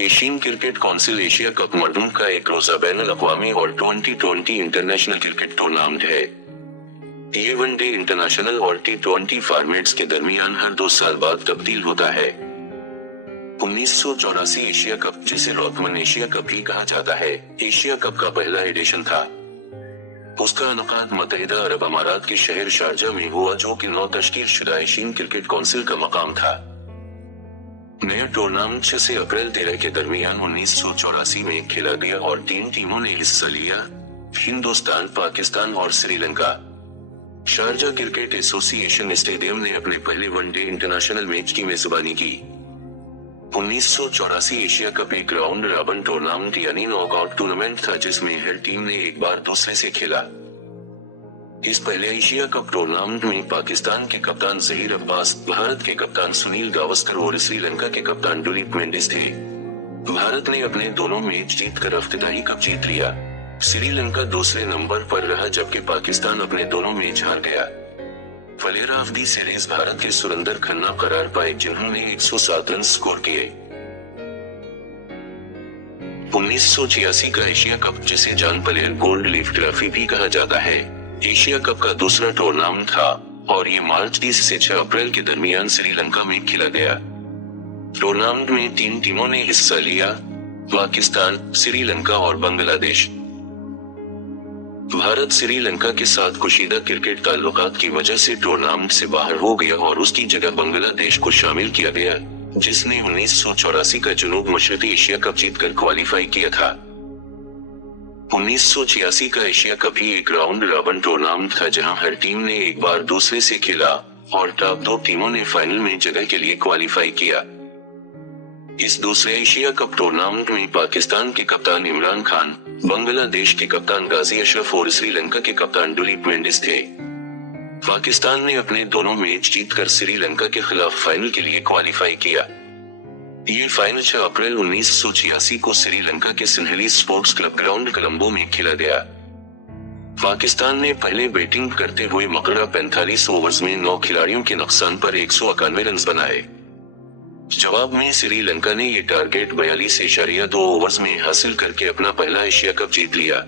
Asian cricket council Asia cup मर्दों का एक रोजा बैनुल-अक़वामी और 2020 इंटरनेशनल क्रिकेट टूर्नामेंट है। ये वनडे इंटरनेशनल और T20 फॉर्मेट्स के दरमियान हर 2 साल बाद तब्दील होता है। 1984 एशिया कप, जिसे रोकमन एशिया कप भी कहा जाता है, एशिया कप का पहला एडिशन था। उसका इनकाद मुत्तहिदा अरब अमारात के शहर शारजा में हुआ, जो कि नौ तश्कील शुदा एशियन क्रिकेट काउंसिल का मकाम था। नया टूर्नामेंट 6 से अप्रैल 13 के दरमियान 1984 में खेला गया और 3 टीमों ने हिस्सा लिया: हिंदुस्तान, पाकिस्तान और Sri Lanka. Sharjah cricket association stadium ने अपने पहले वनडे इंटरनेशनल मैच की मेजबानी की। 1984 एशिया कप एक राउंड रॉबिन टूर्नामेंट यानी नॉकआउट टूर्नामेंट था, जिसमें हर टीम ने एक बार दूसरे से खेला। इस पहले एशिया कप टूर्नामेंट में पाकिस्तान के कप्तान ज़हीर अब्बास, भारत के कप्तान सुनील गावस्कर और श्रीलंका के कप्तान दुलीप मेंडिस थे। भारत ने अपने दोनों मैच जीतकर इफ्तिताही कप जीत लिया। श्रीलंका दूसरे नंबर पर रहा, जबकि पाकिस्तान अपने दोनों मैच हार गया। Player of the series Bharat के सुरेंद्र खन्ना करार पाए, जिन्होंने 107 रन स्कोर किए। 1986 का एशिया कप, जिसे John player gold leaf trophy भी कहा जाता है, एशिया कप का दूसरा टूर्नामेंट था और ये मार्च 30 से 6 अप्रैल के दरमियान श्रीलंका में खेला गया। टूर्नामेंट में 3 टीमों ने हिस्सा लिया: पाकिस्तान, श्रीलंका और बांग्लादेश। भारत श्रीलंका के साथ कुशीदा क्रिकेट ताल्लुकात की वजह से टूर्नामेंट से बाहर हो गया और उसकी जगह बांग्लादेश को शामिल किया गया, जिसने 1984 का जनूब मशरकी एशिया कप जीतकर क्वालिफाई किया था। 1986 का एशिया कप भी एक राउंड रॉबिन टूर्नामेंट था, जहां हर टीम ने एक बार दूसरे से खेला और टॉप 2 टीमों ने फाइनल में जगह के लिए क्वालिफाई किया। इस दूसरे एशिया कप टूर्नामेंट में पाकिस्तान के कप्तान इमरान खान, बांग्लादेश के कप्तान गाजी अशरफ और श्रीलंका के कप्तान दुलीप मेंडिस थे। पाकिस्तान ने अपने दोनों मैच जीतकर श्रीलंका के खिलाफ फाइनल के लिए क्वालिफाई किया। ये फाइनल 6 अप्रैल 1986 को श्रीलंका के सिन्हली स्पोर्ट्स क्लब ग्राउंड कोलंबो में खेला गया। पाकिस्तान ने पहले बैटिंग करते हुए मकरा 45 ओवर्स में 9 खिलाड़ियों के नुकसान पर 191 रन बनाए। जवाब में श्रीलंका ने ये टारगेट 42.2 ओवर्स में हासिल करके अपना पहला एशिया कप जीत लिया।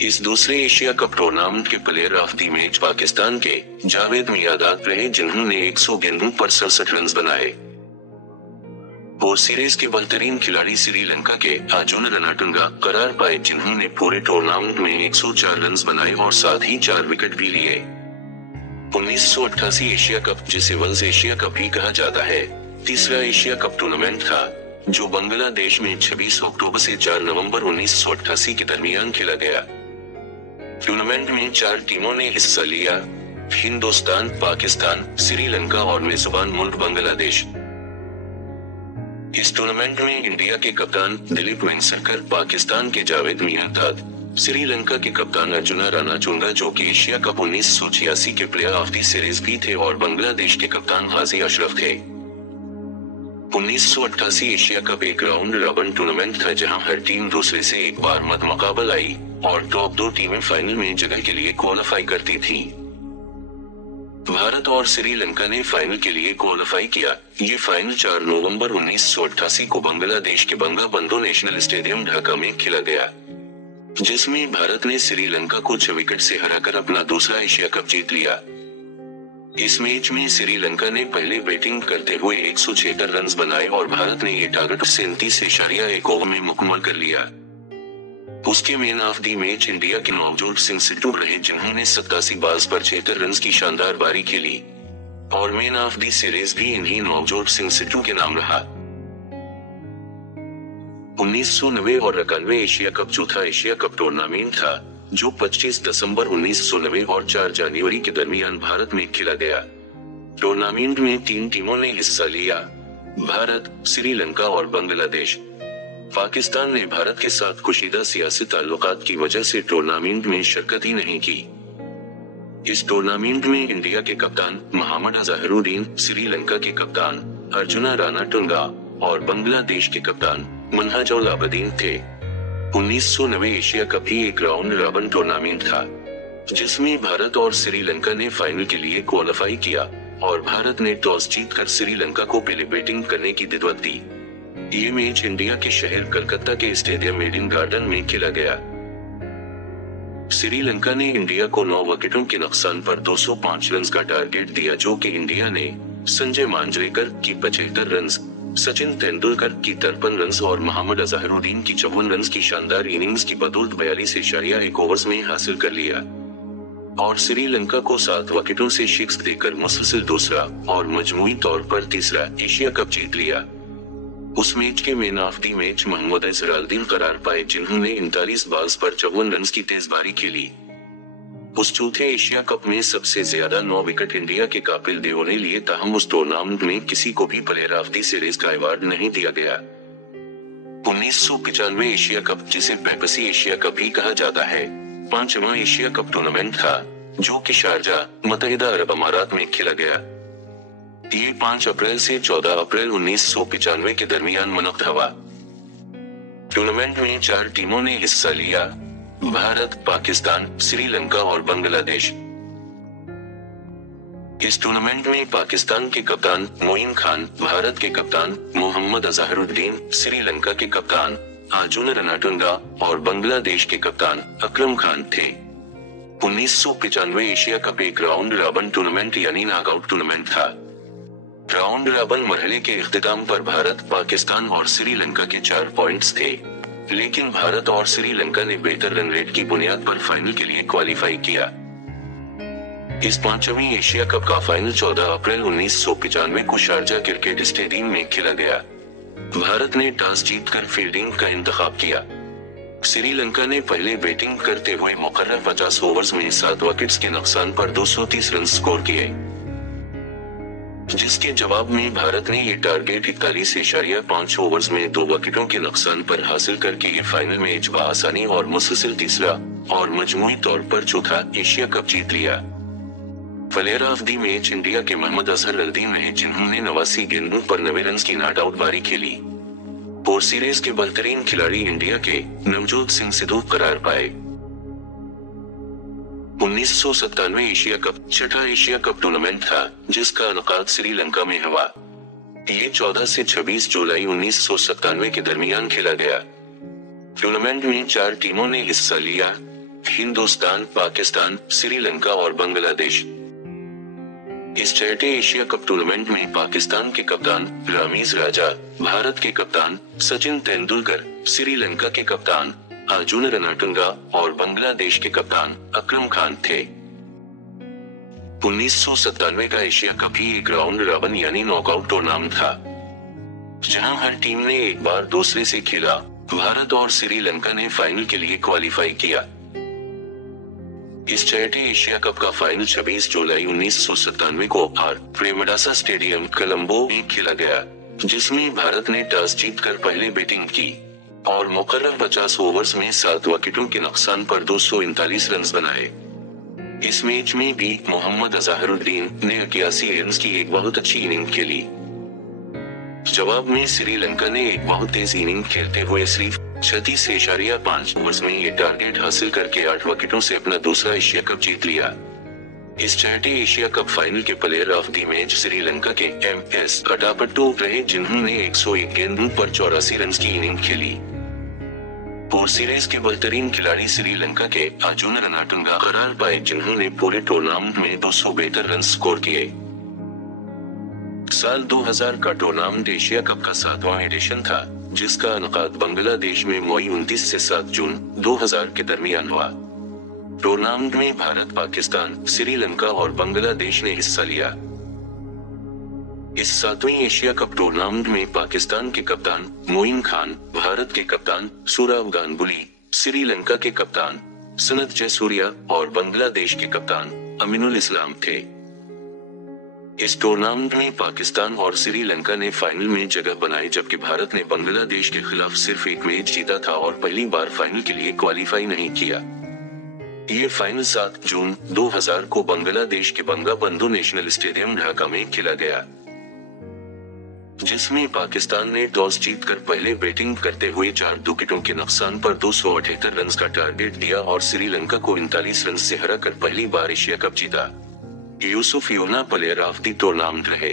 इस दूसरे एशिया कप टूर्नामेंट के player of the match Pakistan के जावेद मियांदाद रहे, जिन्होंने 100 गेंदों पर 67 रन बनाए। और सीरीज के बेहतरीन खिलाड़ी श्रीलंका के अर्जुन रणतुंगा करार पाए, जिन्होंने पूरे टूर्नामेंट में 104 रन बनाए और साथ ही 4 विकेट भी लिए। 1988 एशिया कप, जिसे वर्ल्ड एशिया कप भी कहा जाता है, तीसरा एशिया कप टूर्नामेंट था, जो बांग्लादेश में 26 अक्टूबर से 4 नवंबर 1988 के दरमियान खेला गया। टूर्नामेंट में 4 टीमों ने हिस्सा लिया: हिंदुस्तान, पाकिस्तान, श्रीलंका और मेजबान मुल्क बांग्लादेश। इस टूर्नामेंट में इंडिया के कप्तान दिलीप वेंगसरकर, पाकिस्तान के जावेद मियांदाद, श्रीलंका के कप्तान अर्जुन रणतुंगा, जो कि एशिया कप 1986 के प्लेयर ऑफ द सीरीज भी थे, और बांग्लादेश के कप्तान गाजी अशरफ थे। 1988 एशिया कप एक राउंड रॉबिन टूर्नामेंट था, जहां हर टीम दूसरे से एक बार मुकाबल आई और टॉप 2 टीमें फाइनल में जगह के लिए क्वालिफाई करती थीं। भारत और श्रीलंका ने फाइनल के लिए क्वालिफाई किया। ये फाइनल 4 नवंबर 1988 को बांग्लादेश के बंगाबंधु नेशनल स्टेडियम ढाका में खेला गया, जिसमें भारत ने श्रीलंका को 6 विकेट से हराकर अपना दूसरा एशिया कप जीत लिया। इस मैच में श्रीलंका ने पहले बैटिंग करते हुए 176 रन बनाए और भारत ने ये टारगेट 37.1 ओवर में मुकम्मल कर लिया। उसके man of the match India के नवजोत सिंह सिद्धू रहे, जिन्होंने 87 बाज पर 76 रन की शानदार पारी खेली, और मैन ऑफ द सीरीज भी इन्हीं नवजोत सिंह सिद्धू के नाम रहा। 1990 और 91 एशिया कप चौथा एशिया कप टूर्नामेंट था, जो 25 दिसंबर 1990 और 4 जनवरी के दरमियान भारत में खेला गया। टूर्नामेंट में 3 टीमों ने हिस्सा लिया: भारत, श्रीलंका और बांग्लादेश। पाकिस्तान ने भारत के साथ कुशीदा सियासी ताल्लुकात की वजह से टूर्नामेंट में शिरकत ही नहीं की। इस टूर्नामेंट में इंडिया के कप्तान मोहम्मद अजहरुद्दीन, श्रीलंका के कप्तान अर्जुन रणतुंगा और बांग्लादेश के कप्तान मनहाजुल आबदीन थे। 1990 एशिया कप ही एक राउंड रॉबिन टूर्नामेंट था, जिसमें भारत और श्रीलंका ने फाइनल के लिए क्वालिफाई किया और भारत ने टॉस जीतकर श्रीलंका को पहले बैटिंग करने की दिलवत दी। ये मैच इंडिया के शहर कलकत्ता के स्टेडियम ईडन गार्डन में खेला गया। श्रीलंका ने इंडिया को 9 विकेटों के नुकसान पर 205 रन का टारगेट दिया, जो कि इंडिया ने संजय मांजरेकर की 75 रन, सचिन तेंदुलकर की 53 रन और मोहम्मद अजहरुद्दीन की 54 रन की शानदार इनिंग्स की बदौलत 42.1 ओवर्स में हासिल कर लिया और श्रीलंका को 7 विकेटों से शिकस्त देकर मुसलसल दूसरा और मजमूई तौर पर तीसरा एशिया कप जीत लिया। उस मैच के man of the match Mohammad Azharuddin करार पाए, जिन्होंने 39 बॉल्स पर 54 रन की तेजबारी खेली। उस चौथे एशिया कप में सबसे ज्यादा 9 विकेट इंडिया के कपिल देव ने लिए, ताहम उस टूर्नामेंट में किसी को भी प्लेयर ऑफ द सीरीज का अवार्ड नहीं दिया गया। 1995 एशिया कप, जिसे पेप्सी एशिया कप भी कहा जाता है, 5वां एशिया कप टूर्नामेंट था, जो कि शारजाह, मुत्तहिदा अरब अमारात में खेला गया। ये 5 अप्रैल से 14 अप्रैल 1995 के दरमियान मुनक्किद हुआ। टूर्नामेंट में 4 टीमों ने हिस्सा लिया: भारत, पाकिस्तान, श्रीलंका और बांग्लादेश। इस टूर्नामेंट में पाकिस्तान के कप्तान मोइन खान, भारत के कप्तान मोहम्मद अजहरुद्दीन, श्रीलंका के कप्तान अर्जुन रनाटुंगा और बांग्लादेश के कप्तान अकरम खान थे। 1995 एशिया कप एक राउंड रॉबिन टूर्नामेंट यानी नॉकआउट टूर्नामेंट था। राउंड रॉबिन मरहले के इख्तिताम पर भारत, पाकिस्तान और श्रीलंका के 4 पॉइंट्स थे, लेकिन भारत और श्रीलंका ने बेहतर रन रेट की बुनियाद पर फाइनल के लिए क्वालिफाई किया। इस 5वीं एशिया कप का फाइनल 14 अप्रैल 1995 को शारजाह क्रिकेट स्टेडियम में खेला गया। भारत ने टॉस जीतकर फील्डिंग का इंतखाब किया। श्रीलंका ने पहले बैटिंग करते हुए मुकर्रर 50 ओवर्स में 7 विकेट्स के नुकसान पर 230 रन स्कोर किए, जिसके जवाब में भारत ने ये टारगेट 41.5 ओवर्स में 2 विकेटों के नुकसान पर हासिल करके ये फाइनल मैच बआसानी और मुसलसल तीसरा और मजमूई तौर पर चौथा एशिया कप जीत लिया। Player of the match India के मोहम्मद अजहरुद्दीन रहे, जिन्होंने 89 गेंदों पर 90 रन की नॉट आउट पारी खेली और सीरीज के बेहतरीन खिलाड़ी इंडिया के नवजोत सिंह सिद्धू करार पाए। 1997 एशिया कप 6वां एशिया कप टूर्नामेंट था, जिसका इनेकाद श्रीलंका में हुआ। ये 14 से 26 जुलाई 1997 के दरमियान खेला गया। टूर्नामेंट में 4 टीमों ने हिस्सा लिया: हिंदुस्तान, पाकिस्तान, श्रीलंका और बांग्लादेश। इस 6ठे एशिया कप टूर्नामेंट में पाकिस्तान के कप्तान रामीज राजा, भारत के कप्तान सचिन तेंदुलकर, श्रीलंका के कप्तान अर्जुन रनाटुंगा और बांग्लादेश के कप्तान अकरम खान थे। 1997 का एशिया कप ही एक राउंड रॉबिन यानी नॉकआउट टूर्नामेंट था, जहां हर टीम ने एक बार दूसरे से खेला। भारत और श्रीलंका ने फाइनल के लिए क्वालिफाई किया। इस 6ठे एशिया कप का फाइनल 26 जुलाई 1997 को प्रेमदासा स्टेडियम कोलंबो में खेला गया, जिसमें भारत ने टॉस जीतकर पहले बैटिंग की और मुकर्रर 50 ओवर्स में 7 विकेटों के नुकसान पर 239 रन बनाए। इस मैच में भी मोहम्मद अजहरुद्दीन ने 81 रन की एक बहुत अच्छी इनिंग खेली। जवाब में श्रीलंका ने एक बहुत तेज इनिंग खेलते हुए सिर्फ 36.5 ओवर्स में ये टारगेट हासिल करके 8 विकेटों से अपना दूसरा एशिया कप जीत लिया। इस 6ठे एशिया कप फाइनल के player of the match Sri Lanka के MS कटापट्टू रहे, जिन्होंने 101 गेंदों पर 84 रन की इनिंग खेली और सीरीज के बेहतरीन खिलाड़ी श्रीलंका के अर्जुन रनाटुंगा करार पाए, जिन्होंने पूरे टूर्नामेंट में 272 रन स्कोर किए। साल 2000 का टूर्नामेंट एशिया कप का 7वां एडिशन था, जिसका इनेकाद बांग्लादेश में मई 29 से 7 जून 2000 के दरमियान हुआ। टूर्नामेंट में भारत, पाकिस्तान, श्रीलंका और बांग्लादेश ने हिस्सा लिया। इस 7वीं एशिया कप टूर्नामेंट में पाकिस्तान के कप्तान मोइन खान, भारत के कप्तान सोहराब गांगुली, श्रीलंका के कप्तान सनत जयसूर्या और बांग्लादेश के कप्तान अमीनुल इस्लाम थे। इस टूर्नामेंट में पाकिस्तान और श्रीलंका ने फाइनल में जगह बनाई, जबकि भारत ने बांग्लादेश के खिलाफ सिर्फ एक मैच जीता था और पहली बार फाइनल के लिए क्वालिफाई नहीं किया। ये फाइनल 7 जून 2000 को बांग्लादेश के बंगाबंधु नेशनल स्टेडियम ढाका में खेला गया, जिसमें पाकिस्तान ने टॉस जीतकर पहले बैटिंग करते हुए 4 विकेटों के नुकसान पर 278 रन का टारगेट दिया और श्रीलंका को 39 रन से हराकर पहली बार एशिया कप जीता। यूसुफ योना प्लेयर ऑफ द टूर्नामेंट रहे।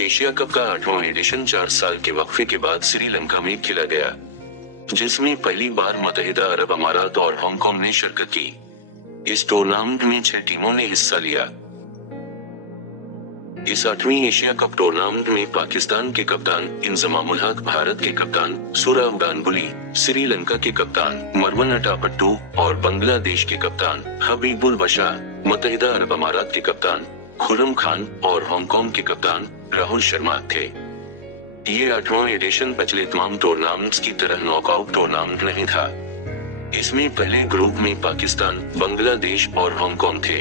एशिया कप का 8वां एडिशन 4 साल के वक्फे के बाद श्रीलंका में खेला गया, जिसमें पहली बार मुत्तहिदा अरब अमारात और हांगकांग ने शिरकत की। इस टूर्नामेंट में 6 टीमों ने हिस्सा लिया। इस 8वीं एशिया कप टूर्नामेंट में पाकिस्तान के कप्तान इंजमामुल हक, भारत के कप्तान सोहराब गांगुली, श्रीलंका के कप्तान मरवन अटापट्टू और बांग्लादेश के कप्तान हबीबुल बशर, मुत्तहिदा अरब अमारात के कप्तान खुर्रम खान और हांगकांग के कप्तान राहुल शर्मा थे। ये 8वां एडिशन पिछले तमाम टूर्नामेंट्स की तरह नॉकआउट टूर्नामेंट नहीं था। इसमें पहले ग्रुप में पाकिस्तान, बांग्लादेश और हांगकांग थे,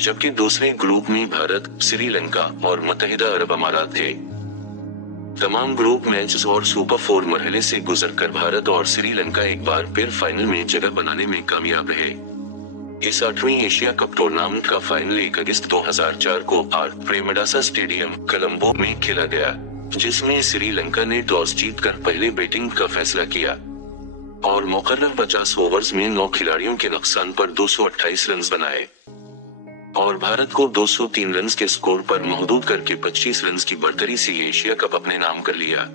जबकि दूसरे ग्रुप में भारत, श्रीलंका और मुत्तहिदा अरब अमारात थे। तमाम ग्रुप मैचेस और सुपर 4 मरहले से गुजरकर भारत और श्रीलंका एक बार फिर फाइनल में जगह बनाने में कामयाब रहे। इस 8वीं एशिया कप टूर्नामेंट का फाइनल 1 अगस्त 2004 को आर प्रेमदासा स्टेडियम, कोलंबो में खेला गया, जिसमें श्रीलंका ने टॉस जीतकर पहले बैटिंग का फैसला किया और मुकर्रर 50 ओवर्स में 9 खिलाड़ियों के नुकसान पर 228 रन बनाए और भारत को 203 रन के स्कोर पर महदूद करके 25 रन की बढ़तरी से एशिया कप अपने नाम कर लिया।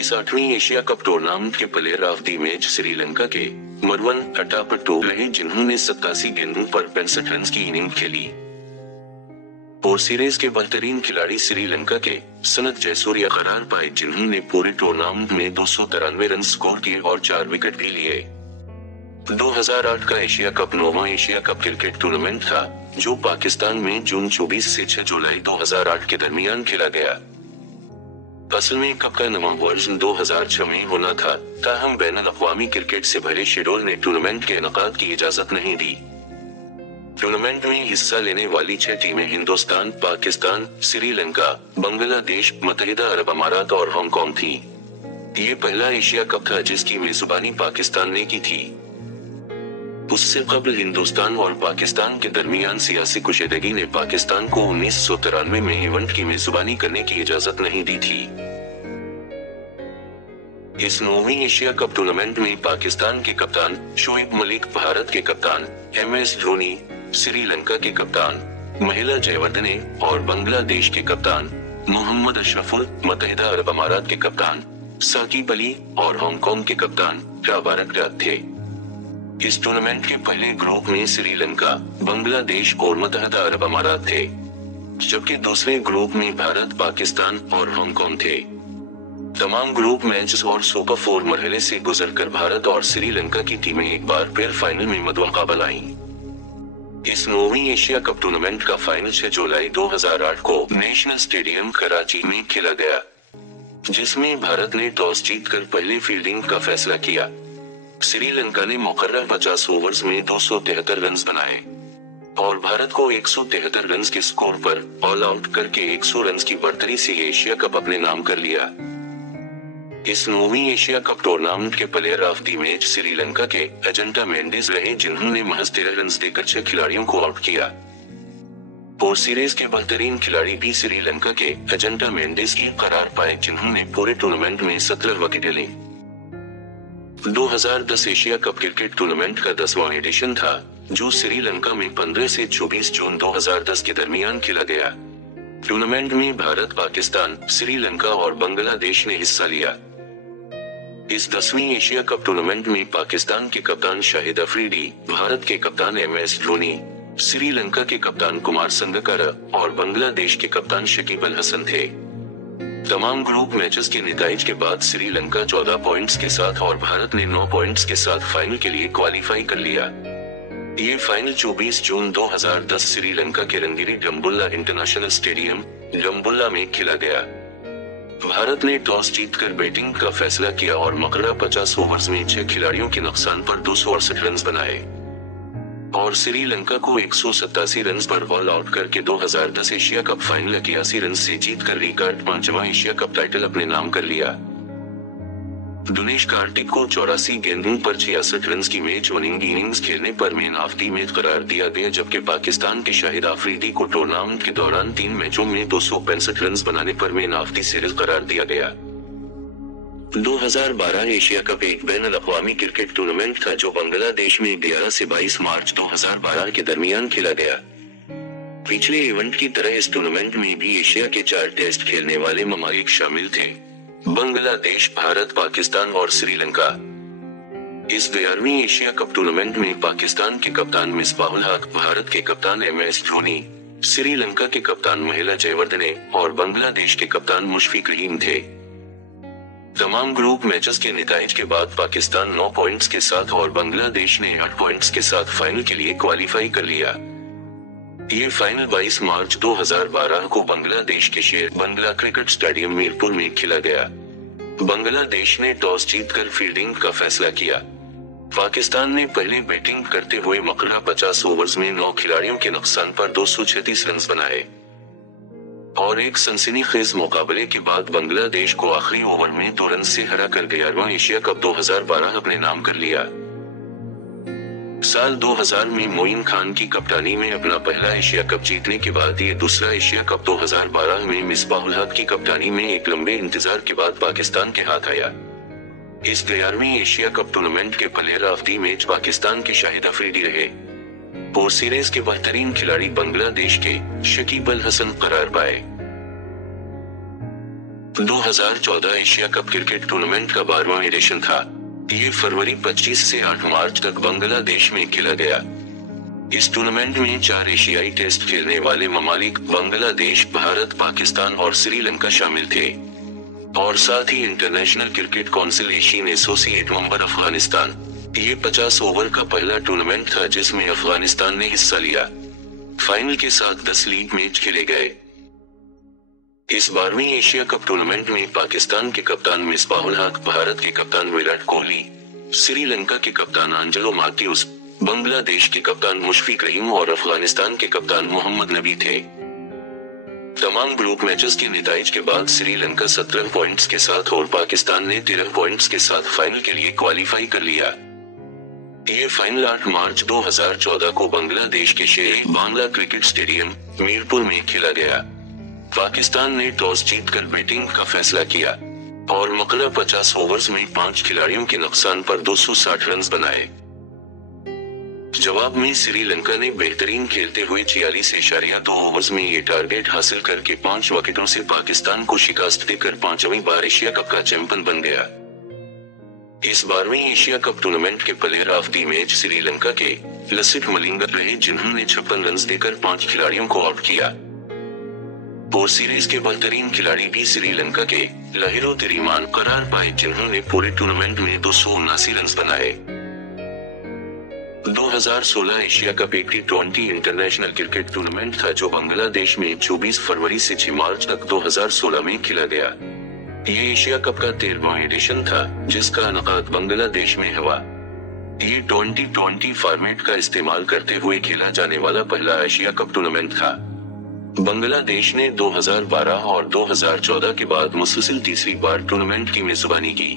इस 8वीं एशिया कप टूर्नामेंट के player of the match Sri Lanka के मरवन अटापट्टू रहे, जिन्होंने 87 गेंदों पर 65 रन की इनिंग खेली। और सीरीज के बेहतरीन खिलाड़ी श्रीलंका के सनत जयसूर्या करार पाए, जिन्होंने पूरे टूर्नामेंट में 293 रन स्कोर किए और 4 विकेट भी लिए। 2008 का एशिया कप 9वां एशिया कप क्रिकेट टूर्नामेंट था, जो पाकिस्तान में जून 24 से 6 जुलाई 2008 के दरमियान खेला गया। असल में कप का नवा वर्जन 2006 में होना था, ताहम बैनुल-अक़वामी क्रिकेट से भरे शेड्यूल ने टूर्नामेंट के इनेकाद की इजाजत नहीं दी। टूर्नामेंट में हिस्सा लेने वाली 6 टीमें हिंदुस्तान, पाकिस्तान, श्रीलंका, बांग्लादेश, मुत्तहिदा अरब अमारात और हांगकांग थी। ये पहला एशिया कप था जिसकी मेजबानी पाकिस्तान ने की थी। उससे कबल हिंदुस्तान और पाकिस्तान के दरमियान सियासी कुशीदगी ने पाकिस्तान को 1993 में इवेंट की मेजबानी करने की इजाजत नहीं दी थी। इस 9वीं एशिया कप टूर्नामेंट में पाकिस्तान के कप्तान शोएब मलिक, भारत के कप्तान MS धोनी, श्रीलंका के कप्तान महिला जयवर्धने और बांग्लादेश के कप्तान मोहम्मद अशरफुल, मुत्तहिदा अरब अमारात के कप्तान साकिब अली और हांगकांग के कप्तान राबारक थे। इस टूर्नामेंट के पहले ग्रुप में श्रीलंका, बांग्लादेश और मुत्तहिदा अरब अमारात थे, जबकि दूसरे ग्रुप में भारत, पाकिस्तान और हांगकांग थे। तमाम ग्रुप मैचेस और सुपर 4 मरहले से गुजरकर भारत और श्रीलंका की टीमें एक बार फिर फाइनल में मुकाबला आईं। इस 9वीं एशिया कप टूर्नामेंट का फाइनल 6 जुलाई 2008 को नेशनल स्टेडियम कराची में खेला गया, जिसमें भारत ने टॉस जीतकर पहले फील्डिंग का फैसला किया। श्रीलंका ने मुकर्रर 50 ओवर्स में 273 रन बनाए और भारत को 173 रन के स्कोर पर ऑल आउट करके 100 रन की बढ़तरी से एशिया कप अपने नाम कर लिया। इस 9वीं एशिया कप टूर्नामेंट के player of the match Sri Lanka के अजंता मेंडिस रहे, जिन्होंने महज 13 रन देकर 6 खिलाड़ियों को आउट किया। और सीरीज के बेहतरीन खिलाड़ी भी श्रीलंका के अजंता मेंडिस की करार पाए, जिन्होंने पूरे टूर्नामेंट में 17 विकेटें ली। 2010 एशिया कप क्रिकेट टूर्नामेंट का 10वां एडिशन था, जो श्रीलंका में 15 से 24 जून 2010 के दरमियान खेला गया। टूर्नामेंट में भारत, पाकिस्तान, श्रीलंका और बांग्लादेश ने हिस्सा लिया। इस 10वीं एशिया कप टूर्नामेंट में पाकिस्तान के कप्तान शाहिद अफरीदी, भारत के कप्तान MS धोनी, श्रीलंका के कप्तान कुमार संगकारा और बांग्लादेश के कप्तान शकीब अल हसन थे। तमाम ग्रुप मैचेस के नतीजे के बाद श्रीलंका 14 पॉइंट्स के साथ और भारत ने 9 पॉइंट्स के साथ फाइनल के लिए क्वालिफाई कर लिया। ये फाइनल 24 जून 2010 श्रीलंका के रंगीरी डम्बुल्ला इंटरनेशनल स्टेडियम, डम्बुल्ला में खेला गया। भारत ने टॉस जीतकर बैटिंग का फैसला किया और मुकर्रर 50 ओवर्स में 6 खिलाड़ियों के नुकसान पर 268 रन बनाए और श्रीलंका को 187 रन पर ऑल आउट करके 2010 एशिया कप फाइनल 81 रन से जीतकर रिकॉर्ड 5वां एशिया कप टाइटल अपने नाम कर लिया। दिनेश कार्तिक को 84 गेंदों पर 66 रन की मैच विनिंग इनिंग्स खेलने पर मैन ऑफ द मैच करार दिया गया, जबकि पाकिस्तान के शाहिद अफरीदी को टूर्नामेंट के दौरान 3 मैचों में 265 रन बनाने पर मैन ऑफ द सीरीज करार दिया गया। 2012 एशिया कप एक बैनुल-अक़वामी क्रिकेट टूर्नामेंट था, जो बांग्लादेश में 11 से 22 मार्च 2012 के दरमियान खेला गया। पिछले इवेंट की तरह इस टूर्नामेंट में भी एशिया के 4 टेस्ट खेलने वाले ममालिक शामिल थे: बांग्लादेश, भारत, पाकिस्तान और श्रीलंका। इस 11वीं एशिया कप टूर्नामेंट में पाकिस्तान के कप्तान मिसबाहुल हक, भारत के कप्तान MS धोनी, श्रीलंका के कप्तान महिला जयवर्धने और बांग्लादेश के कप्तान मुशफिक रहीम थे। तमाम ग्रुप मैचेस के नतीजे के बाद पाकिस्तान 9 पॉइंट्स के साथ और बांग्लादेश ने 8 पॉइंट्स के साथ फाइनल के लिए क्वालिफाई कर लिया। ये फाइनल 22 मार्च 2012 को बांग्लादेश के शेर बंगला क्रिकेट स्टेडियम मीरपुर में खेला गया। बांग्लादेश ने टॉस जीतकर फील्डिंग का फैसला किया। पाकिस्तान ने पहले बैटिंग करते हुए मकरा 50 ओवर्स में 9 खिलाड़ियों के नुकसान पर 236 रन बनाए और एक सनसनीखेज मुकाबले के बाद बांग्लादेश को आखिरी ओवर में 2 रन से हराकर 11वां एशिया कप 2012 अपने नाम कर लिया। साल 2000 में मोइन खान की कप्तानी में अपना पहला एशिया कप जीतने के बाद ये दूसरा एशिया कप 2012 में मिसबाहुल हक की कप्तानी में एक लंबे इंतजार के बाद पाकिस्तान के हाथ आया। इस 11वीं एशिया कप टूर्नामेंट के player of the match Pakistan के शाहिद अफरीदी रहे। पोर सीरीज के बेहतरीन खिलाड़ी बांग्लादेश के शकीब अल हसन करार पाए। 2014 एशिया कप क्रिकेट टूर्नामेंट का 12वां एडिशन था। ये फरवरी 25 से 8 मार्च तक बांग्लादेश में खेला गया। इस टूर्नामेंट में 4 एशियाई टेस्ट खेलने वाले ममालिक बांग्लादेश, भारत, पाकिस्तान और श्रीलंका शामिल थे और साथ ही international cricket council Asian associate member Afghanistan. ये 50 ओवर का पहला टूर्नामेंट था जिसमें अफगानिस्तान ने हिस्सा लिया। फाइनल के साथ 10 लीग मैच खेले गए। इस 12वीं एशिया कप टूर्नामेंट में पाकिस्तान के कप्तान मिसबाहुल हक, भारत के कप्तान विराट कोहली, श्रीलंका के कप्तान एंजेलो मैथ्यूज, बांग्लादेश के कप्तान मुशफिक रहीम और अफगानिस्तान के कप्तान मोहम्मद नबी थे। तमाम ग्रुप मैचेस के नतीजे के बाद श्रीलंका 17 पॉइंट्स के साथ और पाकिस्तान ने 13 पॉइंट्स के साथ फाइनल के लिए क्वालिफाई कर लिया। ये फाइनल 8 मार्च 2014 को बांग्लादेश के शेर बांग्ला क्रिकेट स्टेडियम मीरपुर में खेला गया। पाकिस्तान ने टॉस जीतकर बैटिंग का फैसला किया और मकरा 50 ओवर्स में 5 खिलाड़ियों के नुकसान पर 260 रन बनाए। जवाब में श्रीलंका ने बेहतरीन खेलते हुए 46.2 ओवर्स में ये टारगेट हासिल करके 5 विकेटों से पाकिस्तान को शिकस्त देकर 5वीं बार एशिया कप का चैंपियन बन गया। इस 12वीं एशिया कप टूर्नामेंट के player of the match Sri Lanka के लसिथ मलिंगा रहे, जिन्होंने 56 रन देकर 5 खिलाड़ियों को आउट किया। पोर सीरीज के बेहतरीन खिलाड़ी भी श्रीलंका के लहिरो तिरिमान करार पाए, जिन्होंने पूरे टूर्नामेंट में 279 रन बनाए। 2016 एशिया कप एक T20 इंटरनेशनल क्रिकेट टूर्नामेंट था जो बांग्लादेश में 24 फरवरी से 6 मार्च तक 2016 में खेला गया। ये एशिया कप का 13वां एडिशन था जिसका इनेकाद बांग्लादेश में हुआ। ये 2020 फॉर्मेट का इस्तेमाल करते हुए खेला जाने वाला पहला एशिया कप टूर्नामेंट था। बांग्लादेश ने 2012 और 2014 के बाद मुसलसल तीसरी बार टूर्नामेंट की मेजबानी की।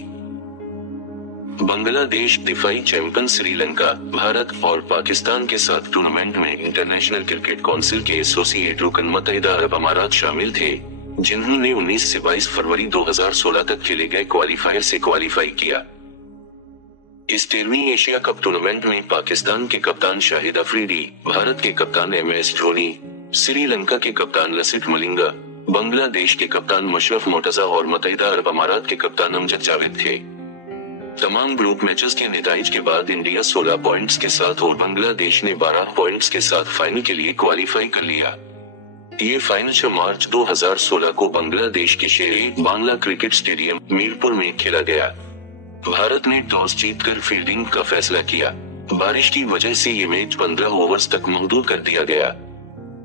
बांग्लादेश दिफाई चैंपियन श्रीलंका, भारत और पाकिस्तान के साथ टूर्नामेंट में इंटरनेशनल क्रिकेट काउंसिल के एसोसिएट रुकन मुत्तहिदा अरब अमारात शामिल थे, जिन्होंने 19 से 22 फरवरी 2016 तक खेले गए क्वालिफायर से क्वालिफाई किया। इस 13वीं एशिया कप टूर्नामेंट में पाकिस्तान के कप्तान शाहिद अफरीदी, भारत के कप्तान MS धोनी, श्रीलंका के कप्तान लसिथ मलिंगा, बांग्लादेश के कप्तान मुशर्रफ मोर्तजा और मुत्तहिदा अरब अमारात के कप्तान अमजद जावेद थे। तमाम ग्रुप मैचेस के नतीजे के बाद इंडिया 16 पॉइंट्स के साथ और बांग्लादेश ने 12 पॉइंट्स के साथ फाइनल के लिए क्वालिफाई कर लिया। ये फाइनल 6 मार्च 2016 को बांग्लादेश के शेर बांग्ला क्रिकेट स्टेडियम मीरपुर में खेला गया। भारत ने टॉस जीतकर फील्डिंग का फैसला किया। बारिश की वजह से ये मैच 15 ओवर्स तक महदूद कर दिया गया।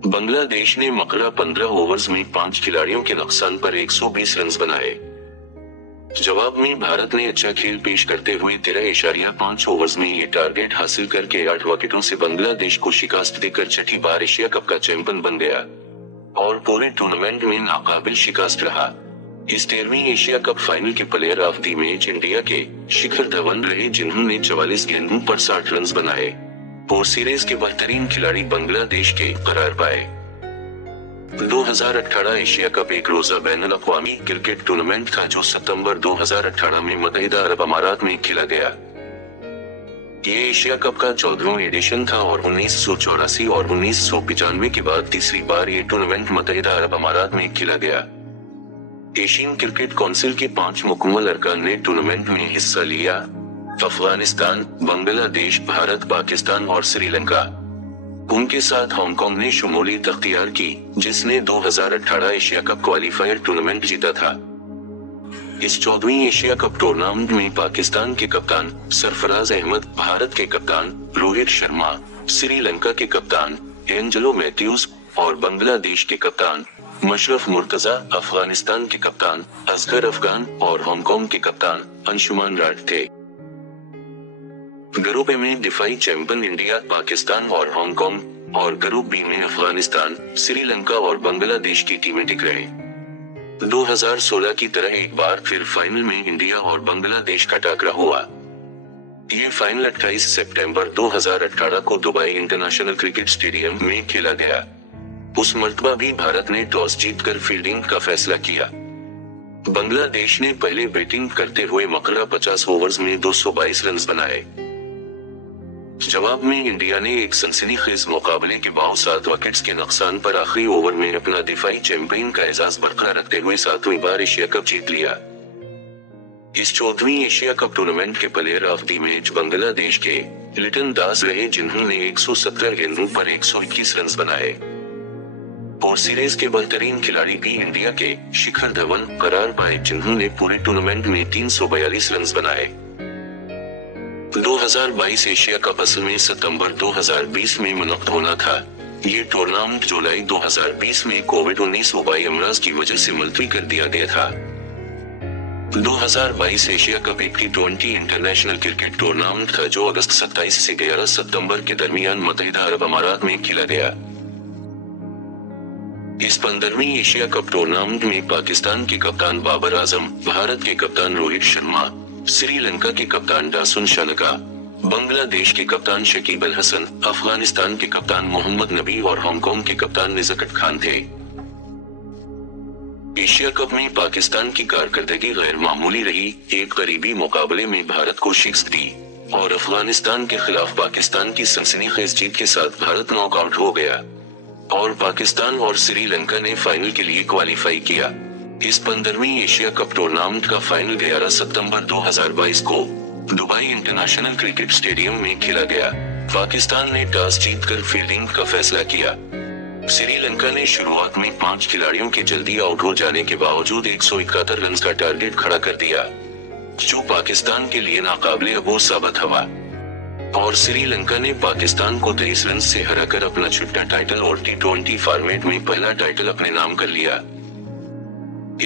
बांग्लादेश ने मकरा 15 ओवर्स में 5 खिलाड़ियों के नुकसान पर 120 रन बनाए। जवाब में भारत ने अच्छा खेल पेश करते हुए 13.5 ओवर्स में ये टारगेट हासिल करके 8 विकेटों से बांग्लादेश को शिकस्त देकर 6ठी बार एशिया कप का चैंपियन बन गया और पूरे टूर्नामेंट में नाकाबिल शिकस्त रहा। इस 13वीं एशिया कप फाइनल के player of the match India के शिखर धवन रहे, जिन्होंने 44 गेंदों पर 60 रन बनाए। पोर सीरीज के बेहतरीन खिलाड़ी बांग्लादेश के करार पाए। 2018 एशिया कप एक रोजा बैनुल अक़वामी क्रिकेट टूर्नामेंट था जो सितंबर 2018 में मुत्तहिदा अरब अमारात में खेला गया। ये एशिया कप का 14वां एडिशन था और 1984 और 1995 के बाद तीसरी बार ये टूर्नामेंट मुत्तहिदा अरब अमारात में खेला गया। एशियन क्रिकेट काउंसिल के 5 मुकम्मल अरकान ने टूर्नामेंट में हिस्सा लिया: अफगानिस्तान, बांग्लादेश, भारत, पाकिस्तान और श्रीलंका। उनके साथ हांगकांग ने शमूलियत अख्तियार की, जिसने 2018 एशिया कप क्वालिफायर टूर्नामेंट जीता था। इस 14वीं एशिया कप टूर्नामेंट में पाकिस्तान के कप्तान सरफराज अहमद, भारत के कप्तान रोहित शर्मा, श्रीलंका के कप्तान एंजेलो मैथ्यूज और बांग्लादेश के कप्तान मशरफ मुर्तजा, अफगानिस्तान के कप्तान असगर अफगान और हांगकांग के कप्तान अंशुमान राठ थे। ग्रुप ए में दिफाई चैंपियन इंडिया, पाकिस्तान और हांगकांग और ग्रुप बी में अफगानिस्तान, श्रीलंका और बांग्लादेश की टीमें टिक रहे। 2016 की तरह एक बार फिर फाइनल में इंडिया और बांग्लादेश का टकराव हुआ। ये फाइनल 28 सितंबर 2018 को दुबई इंटरनेशनल क्रिकेट स्टेडियम में खेला गया। उस मर्तबा भी भारत ने टॉस जीतकर फील्डिंग का फैसला किया। बांग्लादेश ने पहले बैटिंग करते हुए मकरा 50 ओवर्स में 222 रन बनाए। जवाब में इंडिया ने एक सनसनीखेज मुकाबले के बाद 7 विकेट्स के नुकसान पर आखिरी ओवर में अपना दिफाई चैंपियन का एजाज बरकरार रखते हुए 7वीं बार एशिया कप जीत लिया। इस 14वीं एशिया कप टूर्नामेंट के player of the match Bangladesh के लिटन दास रहे, जिन्होंने 117 गेंदों पर 121 रन बनाए। और सीरीज के बेहतरीन खिलाड़ी भी इंडिया के शिखर धवन करार पाए, जिन्होंने पूरे टूर्नामेंट में 342 रन बनाए। 2022 एशिया कप असल में सितंबर 2020 में मुनक्किद होना था। ये टूर्नामेंट जुलाई 2020 में कोविड-19 वबाई अमराज की वजह से मुलतवी कर दिया गया था। 2022 एशिया कप एक T20 इंटरनेशनल क्रिकेट टूर्नामेंट था, जो अगस्त 27 से 11 सितंबर के दरमियान मुत्तहिदा अरब अमारात में खेला गया। इस 15वीं एशिया कप टूर्नामेंट में पाकिस्तान के कप्तान बाबर आजम, भारत के कप्तान रोहित शर्मा, श्रीलंका के कप्तान डासुन शानका, बांग्लादेश के कप्तान शकीब अल हसन, अफगानिस्तान के कप्तान मोहम्मद नबी और हांगकांग के कप्तान निज़ाकत खान थे। एशिया कप में पाकिस्तान की कारकर्दगी गैर मामूली रही। एक करीबी मुकाबले में भारत को शिकस्त दी और अफगानिस्तान के खिलाफ पाकिस्तान की सनसनीखेज जीत के साथ भारत नॉकआउट हो गया और पाकिस्तान और श्रीलंका ने फाइनल के लिए क्वालिफाई किया। इस 15वीं एशिया कप टूर्नामेंट का फाइनल 11 सितंबर 2022 को दुबई इंटरनेशनल क्रिकेट स्टेडियम में खेला गया। पाकिस्तान ने टॉस जीतकर फील्डिंग का फैसला किया। श्रीलंका ने शुरुआत में 5 खिलाड़ियों के जल्दी आउट हो जाने के बावजूद 171 रन का टारगेट खड़ा कर दिया, जो पाकिस्तान के लिए नाकाबिले अबूर साबित हुआ और श्रीलंका ने पाकिस्तान को 23 रन से हराकर अपना छठा टाइटल और T20 फॉर्मेट में पहला टाइटल अपने नाम कर लिया।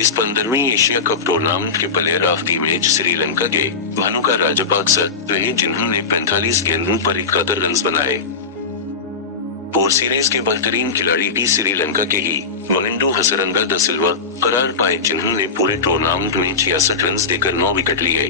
इस 15वीं एशिया कप टूर्नामेंट के player of the match Sri Lanka के भानुका राजपाक्सा रहे, जिन्होंने 45 गेंदों पर 71 रन बनाए। और सीरीज के बेहतरीन खिलाड़ी भी श्रीलंका के ही वनिंडो हसरंगा द सिल्वा करार पाए, जिन्होंने पूरे टूर्नामेंट में 66 रन देकर 9 विकेट लिए।